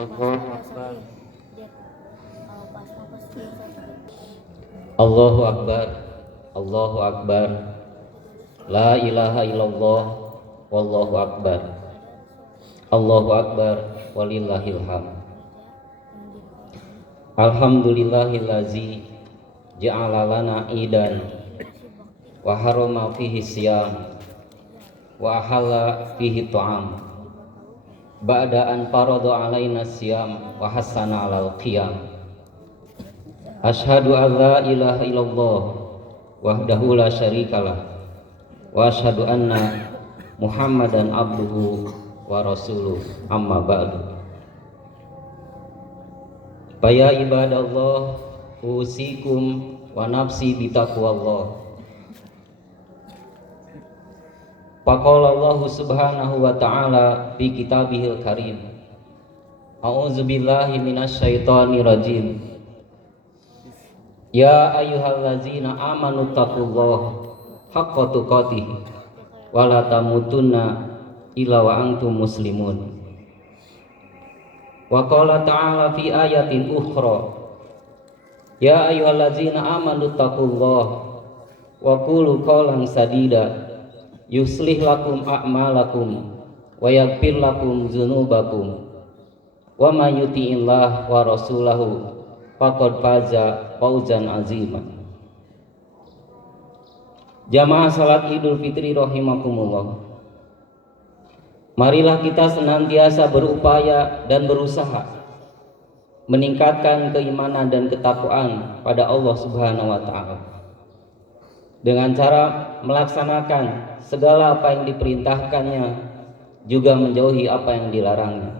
Allahu Akbar. Allahu Akbar. Allahu Akbar. La ilaha illallah. Wallahu Akbar. Allahu Akbar. Walillahil hamd. Alhamdulillahillazi ja'ala lana idan wa harama fihi siyam wa ahalla fihi ta'am ba'da an farada alaina siyam wa hassana alal qiyam. Ashhadu an la ilaha illallah wahdahu la syarikalah wa ashhadu anna Muhammadan abduhu wa rasuluh, amma ba'du. Faya ibadallah usikum wa nafsi bitaqwallah. Faqala Allah subhanahu wa ta'ala fi kitabihil karim. A'udzu billahi minasyaitonir rajim. Ya ayyuhallazina amanu taqullaha haqqa tuqatih wa la tamutunna illa wa antum muslimun. Wa qala ta'ala fi ayatin ukhra. Ya ayyuhallazina amanu taqullaha wa qulu qawlan sadida yuslih lakum a'malakum wa yaghfir lakum dzunubakum wa may yuti'illah wa rasulahu faqad faza fawzan azima. Jamaah salat Idul Fitri rahimakumullah. Marilah kita senantiasa berupaya dan berusaha meningkatkan keimanan dan ketakwaan pada Allah Subhanahu wa taala dengan cara melaksanakan segala apa yang diperintahkannya, juga menjauhi apa yang dilarangnya.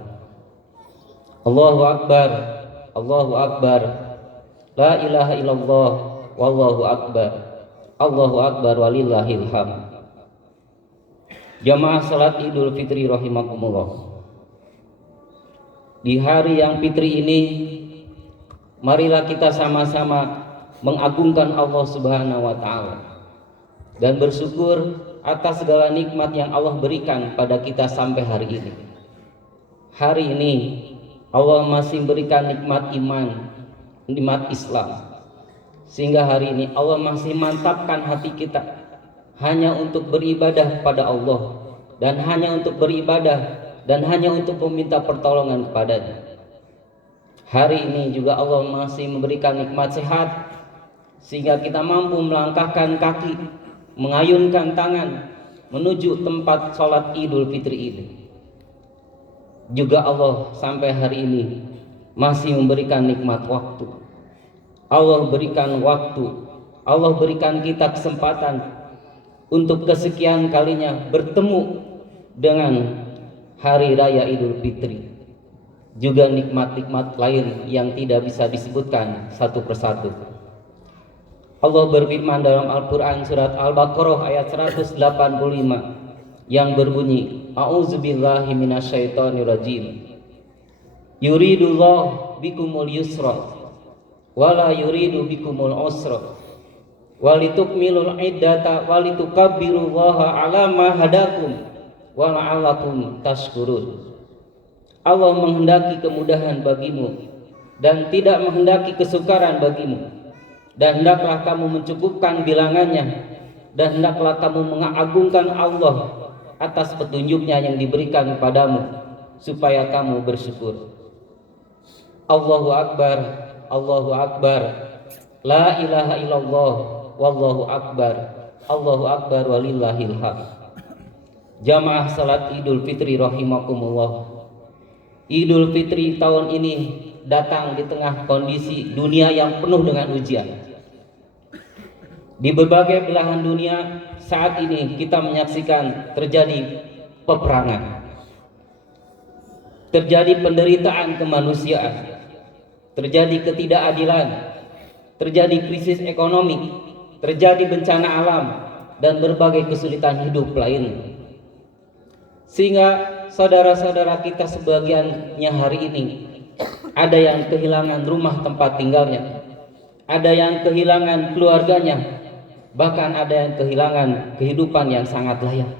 Allahu Akbar, Allahu Akbar, la ilaha illallah, wallahu akbar, Allahu Akbar walillahil hamd. Jamaah salat Idul Fitri rahimakumullah. Di hari yang fitri ini, marilah kita sama-sama mengagungkan Allah Subhanahu wa taala dan bersyukur atas segala nikmat yang Allah berikan pada kita sampai hari ini. Hari ini Allah masih berikan nikmat iman, nikmat Islam, sehingga hari ini Allah masih mantapkan hati kita hanya untuk beribadah pada Allah, dan hanya untuk beribadah dan hanya untuk meminta pertolongan kepadanya. Hari ini juga Allah masih memberikan nikmat sehat sehingga kita mampu melangkahkan kaki, mengayunkan tangan menuju tempat sholat Idul Fitri ini. Juga Allah sampai hari ini masih memberikan nikmat waktu. Allah berikan waktu, Allah berikan kita kesempatan untuk kesekian kalinya bertemu dengan hari raya Idul Fitri. Juga nikmat-nikmat lain yang tidak bisa disebutkan satu persatu. Allah berfirman dalam Al-Quran surat Al-Baqarah ayat 185 yang berbunyi, A'udzubillahi minasyaitonir rajim. Yuridullah bikumul yusra wala yuridu bikumul usra walitukmilul iddata walitukabbirullaha ala ma hadakum wa la'allakum tashkurun. Allah menghendaki kemudahan bagimu dan tidak menghendaki kesukaran bagimu, dan hendaklah kamu mencukupkan bilangannya, dan hendaklah kamu mengagungkan Allah atas petunjuknya yang diberikan kepadamu supaya kamu bersyukur. Allahu Akbar, Allahu Akbar, la ilaha illallah, wallahu akbar, Allahu akbar walillahil hamd. Jamaah salat Idul Fitri rahimakumullah. Idul Fitri tahun ini datang di tengah kondisi dunia yang penuh dengan ujian. Di berbagai belahan dunia saat ini kita menyaksikan terjadi peperangan, terjadi penderitaan kemanusiaan, terjadi ketidakadilan, terjadi krisis ekonomi, terjadi bencana alam, dan berbagai kesulitan hidup lain. Sehingga saudara-saudara kita sebagiannya hari ini ada yang kehilangan rumah tempat tinggalnya, ada yang kehilangan keluarganya, bahkan ada yang kehilangan kehidupan yang sangat layak.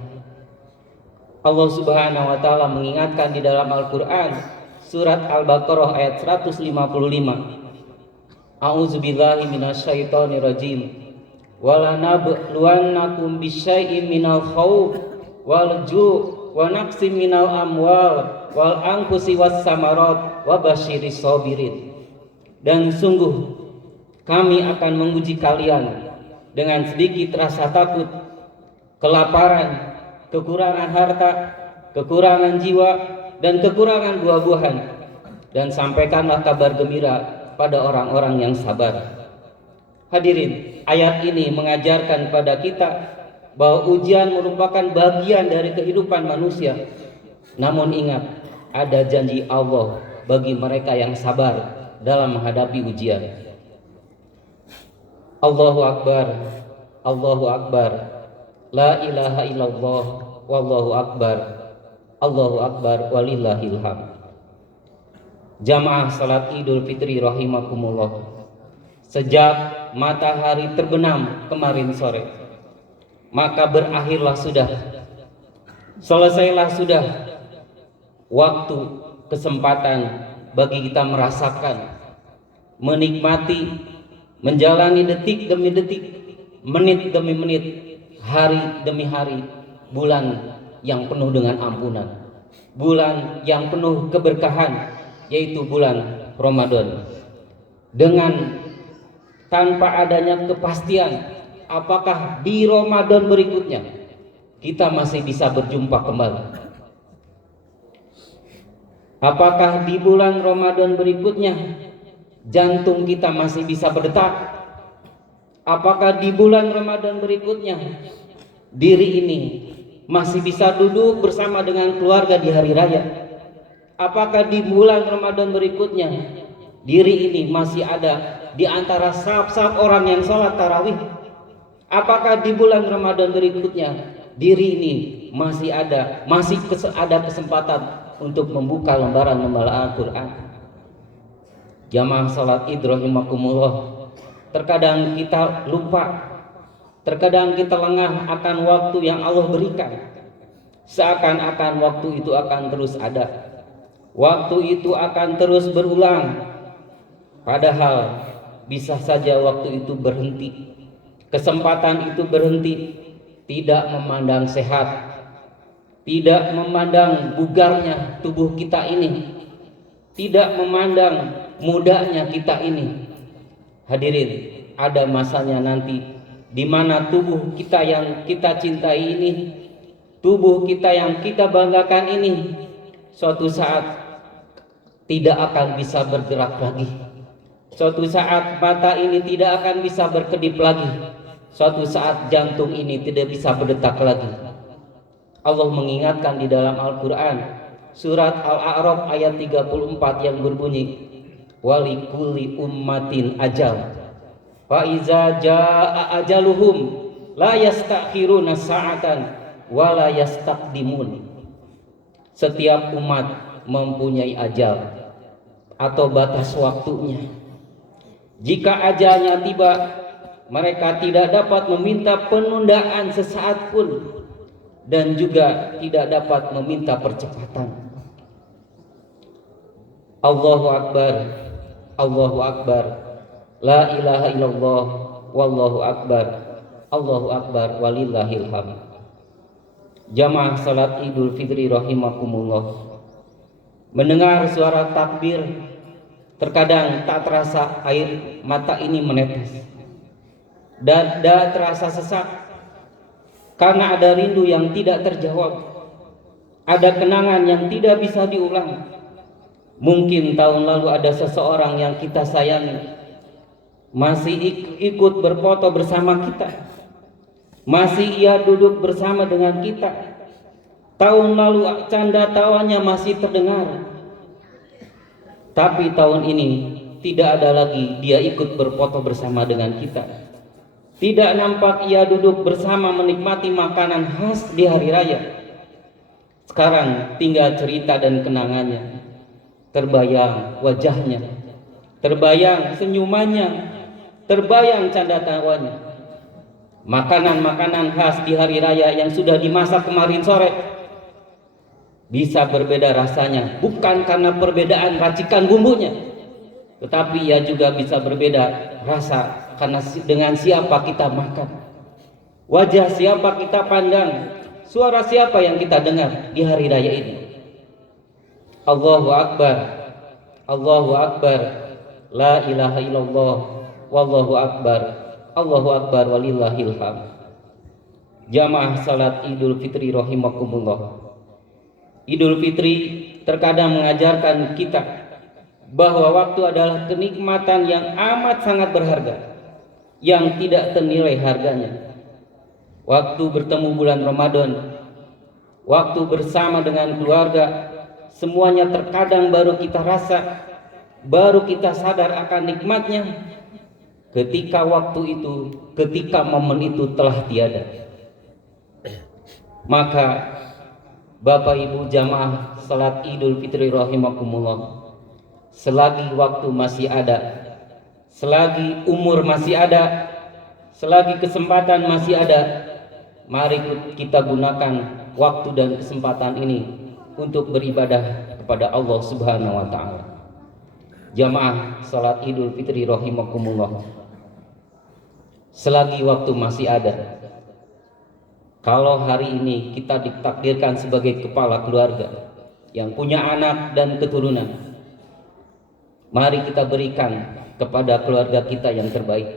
Allah Subhanahu wa taala mengingatkan di dalam Al-Qur'an surat Al-Baqarah ayat 155. A'udzubillahi minasyaitonirrajim. Wala nabluwannakum bisyai'in minal khauf wal ju' wa naqsim minal amwal wal anfusi was samarat wa basyiris sabirin. Dan sungguh kami akan menguji kalian dengan sedikit rasa takut, kelaparan, kekurangan harta, kekurangan jiwa, dan kekurangan buah-buahan. Dan sampaikanlah kabar gembira pada orang-orang yang sabar. Hadirin, ayat ini mengajarkan pada kita bahwa ujian merupakan bagian dari kehidupan manusia. Namun ingat, ada janji Allah bagi mereka yang sabar dalam menghadapi ujian. Allahu Akbar, Allahu Akbar, la ilaha illallah, wallahu akbar, Allahu Akbar, walillahil hamd. Jamaah salat Idul Fitri rahimakumullah. Sejak matahari terbenam kemarin sore, maka berakhirlah sudah, selesailah sudah waktu kesempatan bagi kita merasakan, menikmati, menjalani detik demi detik, menit demi menit, hari demi hari, bulan yang penuh dengan ampunan, bulan yang penuh keberkahan, yaitu bulan Ramadan. Dengan tanpa adanya kepastian apakah di Ramadan berikutnya kita masih bisa berjumpa kembali, apakah di bulan Ramadan berikutnya jantung kita masih bisa berdetak, apakah di bulan Ramadan berikutnya diri ini masih bisa duduk bersama dengan keluarga di hari raya, apakah di bulan Ramadan berikutnya diri ini masih ada di antara saf-saf orang yang sholat tarawih, apakah di bulan Ramadan berikutnya diri ini masih ada kesempatan untuk membuka lembaran-lembaran Al-Quran. Jamaah salat Id rahimakumullah, terkadang kita lupa, terkadang kita lengah akan waktu yang Allah berikan, seakan-akan waktu itu akan terus ada, waktu itu akan terus berulang. Padahal bisa saja waktu itu berhenti, kesempatan itu berhenti, tidak memandang sehat, tidak memandang bugarnya tubuh kita ini, tidak memandang mudanya kita ini. Hadirin, ada masanya nanti di mana tubuh kita yang kita cintai ini, tubuh kita yang kita banggakan ini, suatu saat tidak akan bisa bergerak lagi. Suatu saat mata ini tidak akan bisa berkedip lagi. Suatu saat jantung ini tidak bisa berdetak lagi. Allah mengingatkan di dalam Al-Quran surat Al-A'raf ayat 34 yang berbunyi, walikulli ummatin ajal fa iza jaa ajaluhum la yastakhiruna sa'atan wa la yastaqdimun. Setiap umat mempunyai ajal atau batas waktunya. Jika ajalnya tiba, mereka tidak dapat meminta penundaan sesaat pun, dan juga tidak dapat meminta percepatan. Allahu Akbar, Allahu Akbar, la ilaha illallah, wallahu akbar, Allahu Akbar, walillahil hamd. Jamaah salat Idul Fitri rahimakumullah, mendengar suara takbir, terkadang tak terasa air mata ini menetes, dada terasa sesak karena ada rindu yang tidak terjawab, ada kenangan yang tidak bisa diulang. Mungkin tahun lalu ada seseorang yang kita sayangi masih ikut berfoto bersama kita, masih ia duduk bersama dengan kita. Tahun lalu canda tawanya masih terdengar, tapi tahun ini tidak ada lagi dia ikut berfoto bersama dengan kita. Tidak nampak ia duduk bersama menikmati makanan khas di hari raya. Sekarang tinggal cerita dan kenangannya. Terbayang wajahnya, terbayang senyumannya, terbayang canda tawanya. Makanan-makanan khas di hari raya yang sudah dimasak kemarin sore, bisa berbeda rasanya, bukan karena perbedaan racikan bumbunya, tetapi ia juga bisa berbeda rasa karena dengan siapa kita makan, wajah siapa kita pandang, suara siapa yang kita dengar di hari raya ini. Allahu Akbar, Allahu Akbar, la ilaha illallah, wallahu akbar, Allahu Akbar, walillahil hamd. Jamaah salat Idul Fitri rahimakumullah. Idul Fitri terkadang mengajarkan kita bahwa waktu adalah kenikmatan yang amat sangat berharga, yang tidak ternilai harganya. Waktu bertemu bulan Ramadan, waktu bersama dengan keluarga, semuanya terkadang baru kita rasa, baru kita sadar akan nikmatnya ketika waktu itu, ketika momen itu telah tiada. Maka Bapak Ibu jamaah salat Idul Fitri rahimakumullah, selagi waktu masih ada, selagi umur masih ada, selagi kesempatan masih ada, mari kita gunakan waktu dan kesempatan ini untuk beribadah kepada Allah Subhanahu wa taala. Jamaah salat Idul Fitri rahimakumullah, selagi waktu masih ada, kalau hari ini kita ditakdirkan sebagai kepala keluarga yang punya anak dan keturunan, mari kita berikan kepada keluarga kita yang terbaik.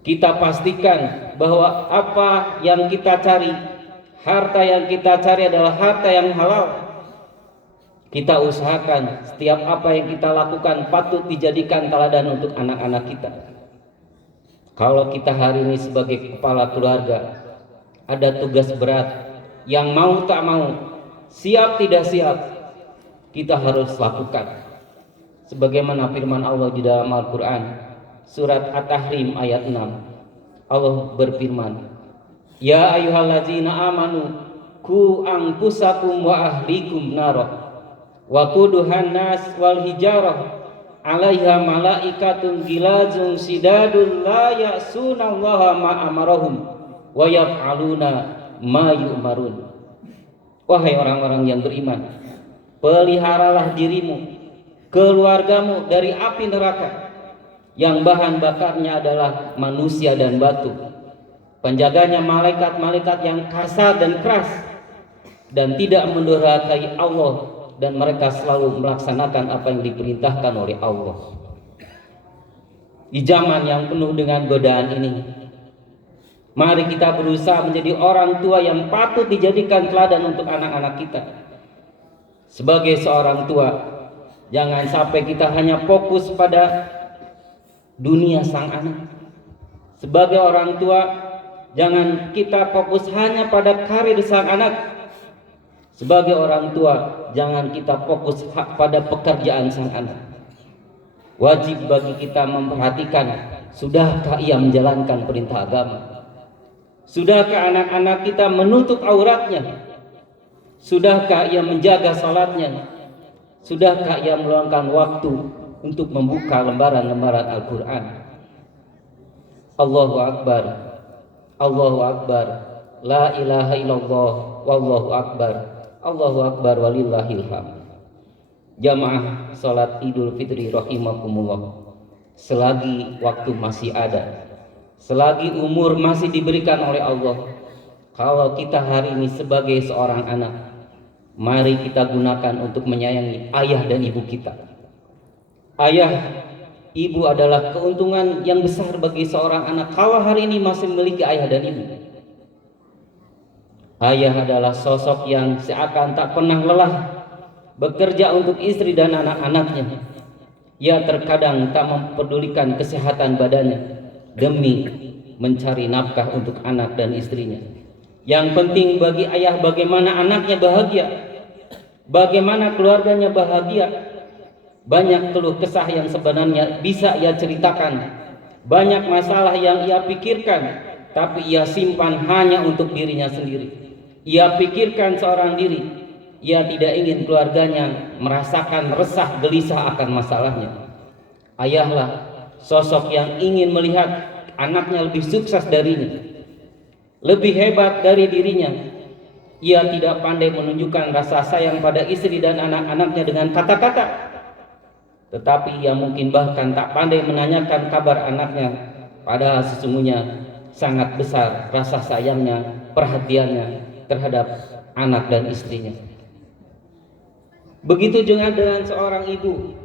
Kita pastikan bahwa apa yang kita cari, harta yang kita cari adalah harta yang halal. Kita usahakan setiap apa yang kita lakukan patut dijadikan teladan untuk anak-anak kita. Kalau kita hari ini sebagai kepala keluarga ada tugas berat yang mau tak mau, siap tidak siap, kita harus lakukan. Sebagaimana firman Allah di dalam Al-Quran, surat At-Tahrim ayat 6, Allah berfirman, Ya ayyuhallazina amanu ku anfusakum wa ahlikum narah wa quduhan nas wal hijarah 'alaiha malaikatun gilazun sidadun la ya'sunallaha ma amarahum wa yaf'aluna ma yu'marun. Wahai orang-orang yang beriman, peliharalah dirimu, keluargamu dari api neraka yang bahan bakarnya adalah manusia dan batu. Penjaganya malaikat-malaikat yang kasar dan keras dan tidak mendurhakai Allah, dan mereka selalu melaksanakan apa yang diperintahkan oleh Allah. Di zaman yang penuh dengan godaan ini, mari kita berusaha menjadi orang tua yang patut dijadikan teladan untuk anak-anak kita. Sebagai seorang tua, jangan sampai kita hanya fokus pada dunia sang anak. Sebagai orang tua, jangan kita fokus hanya pada karir sang anak. Sebagai orang tua, jangan kita fokus pada pekerjaan sang anak. Wajib bagi kita memperhatikan, sudahkah ia menjalankan perintah agama? Sudahkah anak-anak kita menutup auratnya? Sudahkah ia menjaga salatnya? Sudahkah ia meluangkan waktu untuk membuka lembaran-lembaran Al-Quran? Allahu Akbar, Allahu Akbar, la ilaha illallah, wallahu akbar, Allahu Akbar, walillahil hamd. Jamaah salat Idul Fitri rahimakumullah, selagi waktu masih ada, selagi umur masih diberikan oleh Allah, kalau kita hari ini sebagai seorang anak, mari kita gunakan untuk menyayangi ayah dan ibu kita. Ayah, ibu adalah keuntungan yang besar bagi seorang anak kalau hari ini masih memiliki ayah dan ibu. Ayah adalah sosok yang seakan tak pernah lelah bekerja untuk istri dan anak-anaknya. Ia terkadang tak mempedulikan kesehatan badannya demi mencari nafkah untuk anak dan istrinya. Yang penting bagi ayah bagaimana anaknya bahagia, bagaimana keluarganya bahagia. Banyak keluh kesah yang sebenarnya bisa ia ceritakan, banyak masalah yang ia pikirkan, tapi ia simpan hanya untuk dirinya sendiri. Ia pikirkan seorang diri. Ia tidak ingin keluarganya merasakan resah gelisah akan masalahnya. Ayahlah sosok yang ingin melihat anaknya lebih sukses darinya, lebih hebat dari dirinya. Ia tidak pandai menunjukkan rasa sayang pada istri dan anak-anaknya dengan kata-kata, tetapi ia mungkin bahkan tak pandai menanyakan kabar anaknya, padahal sesungguhnya sangat besar rasa sayangnya, perhatiannya terhadap anak dan istrinya. Begitu juga dengan seorang ibu.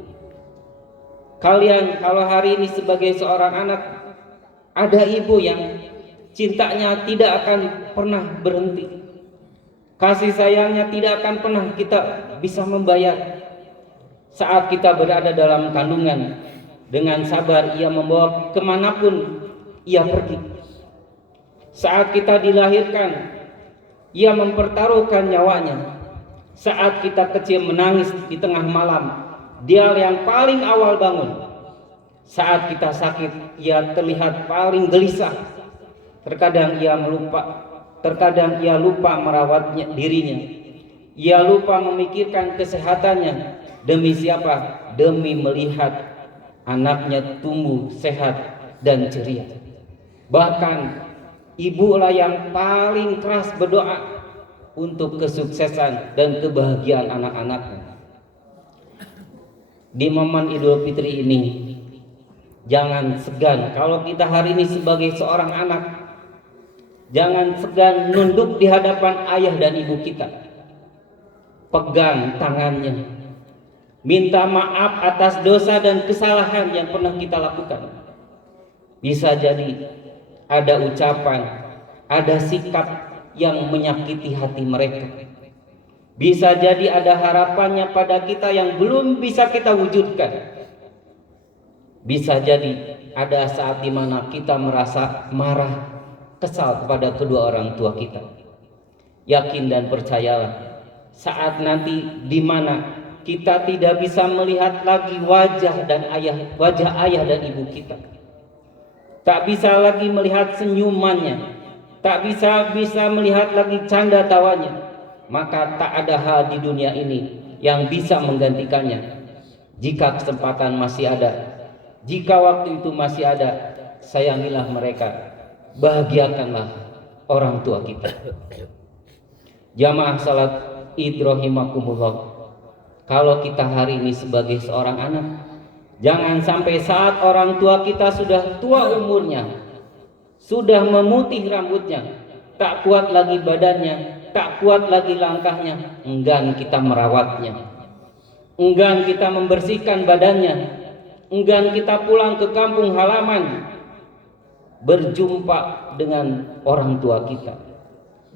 Kalian kalau hari ini sebagai seorang anak, ada ibu yang cintanya tidak akan pernah berhenti. Kasih sayangnya tidak akan pernah kita bisa membayar. Saat kita berada dalam kandungan, dengan sabar ia membawa kemanapun ia pergi. Saat kita dilahirkan, ia mempertaruhkan nyawanya. Saat kita kecil menangis di tengah malam, dia yang paling awal bangun. Saat kita sakit, ia terlihat paling gelisah. Terkadang ia lupa merawatnya dirinya. Ia lupa memikirkan kesehatannya. Demi siapa? Demi melihat anaknya tumbuh sehat dan ceria. Bahkan ibulah yang paling keras berdoa untuk kesuksesan dan kebahagiaan anak-anaknya. Di momen Idul Fitri ini, jangan segan kalau kita hari ini sebagai seorang anak, jangan segan nunduk di hadapan ayah dan ibu kita. Pegang tangannya, minta maaf atas dosa dan kesalahan yang pernah kita lakukan. Bisa jadi ada ucapan, ada sikap yang menyakiti hati mereka. Bisa jadi ada harapannya pada kita yang belum bisa kita wujudkan. Bisa jadi ada saat di mana kita merasa marah, kesal kepada kedua orang tua kita. Yakin dan percayalah, saat nanti di mana kita tidak bisa melihat lagi wajah ayah dan ibu kita, tak bisa lagi melihat senyumannya, tak bisa melihat lagi canda tawanya, maka tak ada hal di dunia ini yang bisa menggantikannya. Jika kesempatan masih ada, jika waktu itu masih ada, sayangilah mereka, bahagiakanlah orang tua kita. Jamaah salat Id rahimakumullah. Kalau kita hari ini sebagai seorang anak, jangan sampai saat orang tua kita sudah tua umurnya, sudah memutih rambutnya, tak kuat lagi badannya, tak kuat lagi langkahnya, enggan kita merawatnya, enggan kita membersihkan badannya, enggan kita pulang ke kampung halaman berjumpa dengan orang tua kita.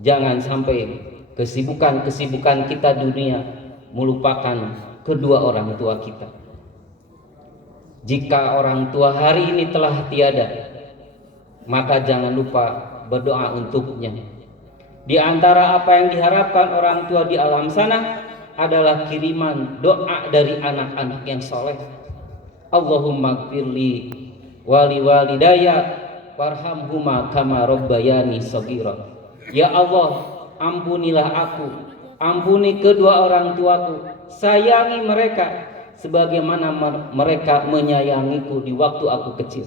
Jangan sampai kesibukan kita dunia melupakan kedua orang tua kita. Jika orang tua hari ini telah tiada, maka jangan lupa berdoa untuknya. Di antara apa yang diharapkan orang tua di alam sana adalah kiriman doa dari anak-anak yang soleh. Allahumma gfirli wali walidaya warhamhuma kama rabbayani shaghira. Ya Allah, ampunilah aku, ampuni kedua orang tuaku, sayangi mereka sebagaimana mereka menyayangiku di waktu aku kecil.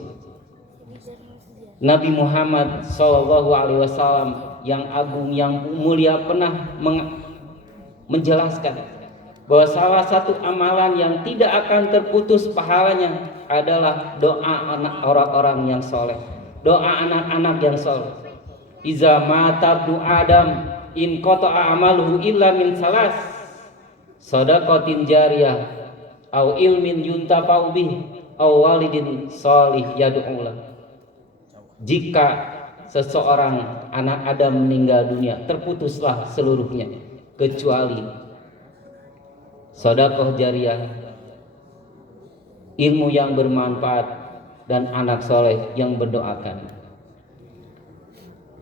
Nabi Muhammad SAW yang agung, yang mulia pernah menjelaskan bahwa salah satu amalan yang tidak akan terputus pahalanya adalah doa anak orang-orang yang soleh, doa anak-anak yang soleh. Iza mata ibnu Adam in qata'a amaluhu illa min salas, shadaqatin jariyah au ilmin yuntafa'u bih au walidin shalih yad'u lahu. Jika seseorang anak Adam meninggal dunia, terputuslah seluruhnya kecuali sedekah jariyah, ilmu yang bermanfaat, dan anak soleh yang berdoakan.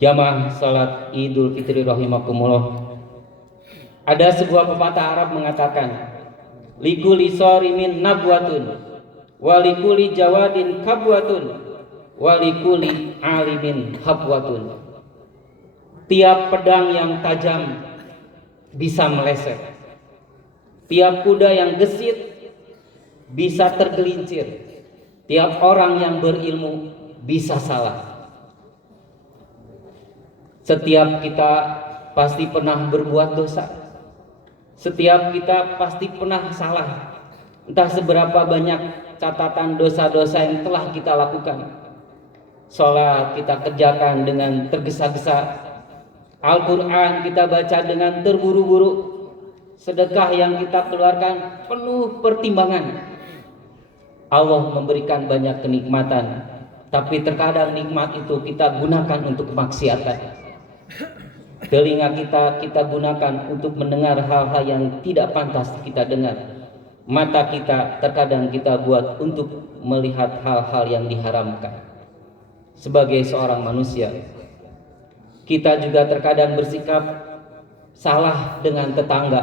Jamaah salat Idul Fitri rahimakumullah. Ada sebuah pepatah Arab mengatakan, likuli sorimin nabwatun, walikuli jawadin kabwatun, walikuli alimin habwatun. Tiap pedang yang tajam bisa meleset, tiap kuda yang gesit bisa tergelincir, tiap orang yang berilmu bisa salah. Setiap kita pasti pernah berbuat dosa. Setiap kita pasti pernah salah. Entah seberapa banyak catatan dosa-dosa yang telah kita lakukan. Sholat kita kerjakan dengan tergesa-gesa. Al-Quran kita baca dengan terburu-buru. Sedekah yang kita keluarkan penuh pertimbangan. Allah memberikan banyak kenikmatan, tapi terkadang nikmat itu kita gunakan untuk kemaksiatan. Telinga kita gunakan untuk mendengar hal-hal yang tidak pantas kita dengar. Mata kita terkadang kita buat untuk melihat hal-hal yang diharamkan. Sebagai seorang manusia, kita juga terkadang bersikap salah dengan tetangga,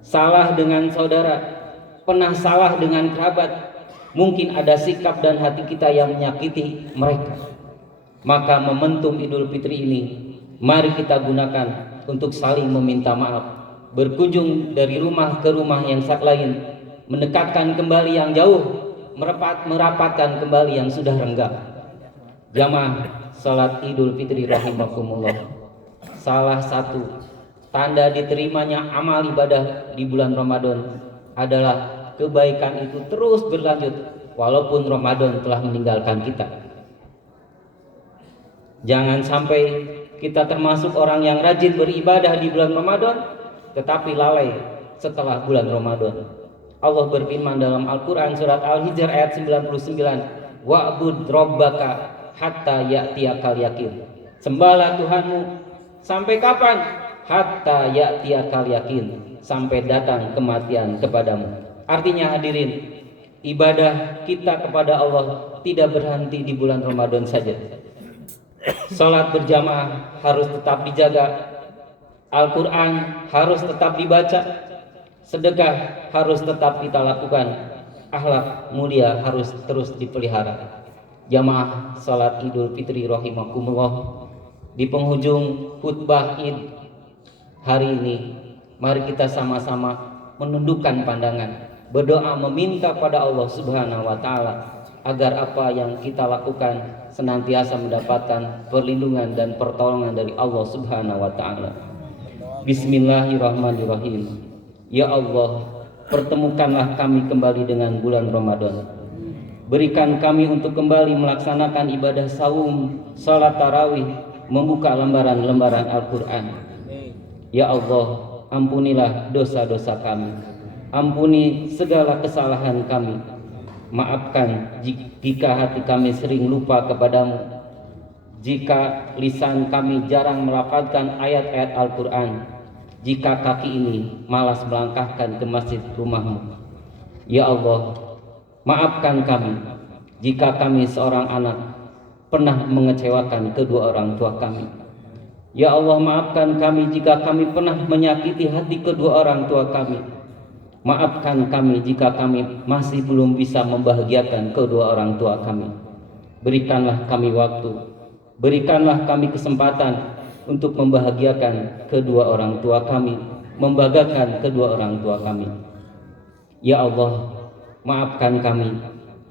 salah dengan saudara, pernah salah dengan kerabat. Mungkin ada sikap dan hati kita yang menyakiti mereka. Maka momentum Idul Fitri ini mari kita gunakan untuk saling meminta maaf, berkunjung dari rumah ke rumah yang lain, mendekatkan kembali yang jauh, merapatkan kembali yang sudah renggang. Jamaah salat Idul Fitri rahimakumullah, salah satu tanda diterimanya amal ibadah di bulan Ramadan adalah kebaikan itu terus berlanjut walaupun Ramadan telah meninggalkan kita. Jangan sampai kita termasuk orang yang rajin beribadah di bulan Ramadan tetapi lalai setelah bulan Ramadan. Allah berfirman dalam Al-Quran surat Al-Hijr ayat 99, wa'bud rabbaka hatta ya'tiyakal yakin. Sembahlah Tuhanmu sampai kapan? Hatta ya'tiyakal yakin, sampai datang kematian kepadamu. Artinya hadirin, ibadah kita kepada Allah tidak berhenti di bulan Ramadan saja. Salat berjamaah harus tetap dijaga, Al-Quran harus tetap dibaca, sedekah harus tetap kita lakukan, akhlak mulia harus terus dipelihara. Jamaah salat Idul Fitri rahimakumullah, di penghujung khutbah Id hari ini, mari kita sama-sama menundukkan pandangan, berdoa meminta pada Allah Subhanahu wa taala agar apa yang kita lakukan senantiasa mendapatkan perlindungan dan pertolongan dari Allah Subhanahu wa taala. Bismillahirrahmanirrahim. Ya Allah, pertemukanlah kami kembali dengan bulan Ramadan. Berikan kami untuk kembali melaksanakan ibadah saum, salat tarawih, membuka lembaran-lembaran Al-Quran. Ya Allah, ampunilah dosa-dosa kami, ampuni segala kesalahan kami. Maafkan jika hati kami sering lupa kepadamu, jika lisan kami jarang melafazkan ayat-ayat Al-Quran, jika kaki ini malas melangkahkan ke masjid rumahmu. Ya Allah, maafkan kami jika kami seorang anak pernah mengecewakan kedua orang tua kami. Ya Allah, maafkan kami jika kami pernah menyakiti hati kedua orang tua kami. Maafkan kami jika kami masih belum bisa membahagiakan kedua orang tua kami. Berikanlah kami waktu, berikanlah kami kesempatan untuk membahagiakan kedua orang tua kami, membanggakan kedua orang tua kami. Ya Allah, maafkan kami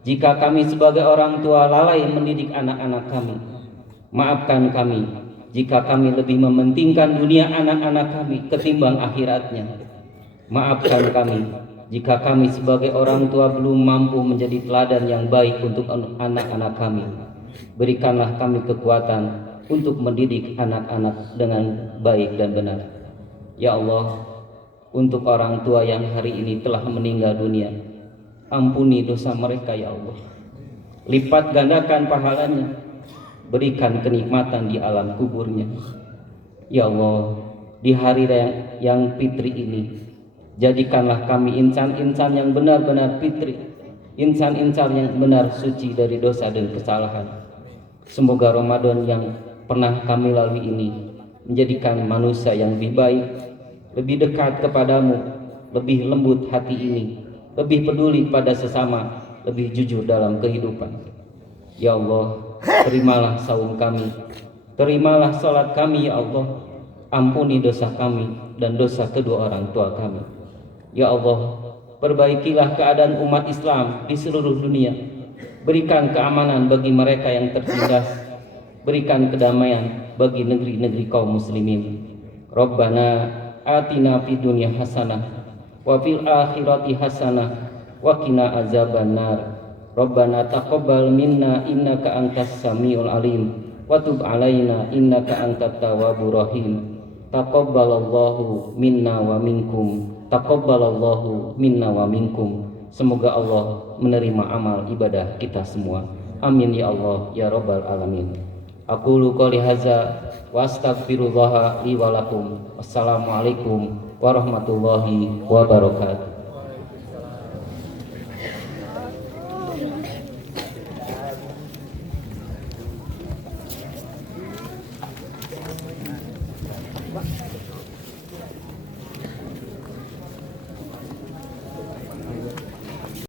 jika kami sebagai orang tua lalai mendidik anak-anak kami. Maafkan kami jika kami lebih mementingkan dunia anak-anak kami ketimbang akhiratnya. Maafkan kami jika kami sebagai orang tua belum mampu menjadi teladan yang baik untuk anak-anak kami. Berikanlah kami kekuatan untuk mendidik anak-anak dengan baik dan benar. Ya Allah, untuk orang tua yang hari ini telah meninggal dunia, ampuni dosa mereka ya Allah. Lipat gandakan pahalanya, berikan kenikmatan di alam kuburnya. Ya Allah, di hari yang fitri ini, jadikanlah kami insan-insan yang benar-benar fitri, insan-insan yang benar suci dari dosa dan kesalahan. Semoga Ramadan yang pernah kami lalui ini menjadikan manusia yang lebih baik, lebih dekat kepadamu, lebih lembut hati ini, lebih peduli pada sesama, lebih jujur dalam kehidupan. Ya Allah, terimalah saum kami, terimalah salat kami ya Allah. Ampuni dosa kami dan dosa kedua orang tua kami. Ya Allah, perbaikilah keadaan umat Islam di seluruh dunia. Berikan keamanan bagi mereka yang tertindas, berikan kedamaian bagi negeri-negeri kaum muslimin. Rabbana atina fid dunya hasanah wa fil akhirati hasanah wa qina azabannar. Rabbana taqabbal minna innaka antas samiul alim wa tub alaina innaka antat tawwabur rahim. Taqabbalallahu minna wa minkum. Taqabbalallahu minna wa minkum. Semoga Allah menerima amal ibadah kita semua. Amin ya Allah ya rabbal alamin. Aqulu qouli hadza wa astaghfirullah li wa lakum. Wassalamualaikum warahmatullahi wabarakatuh.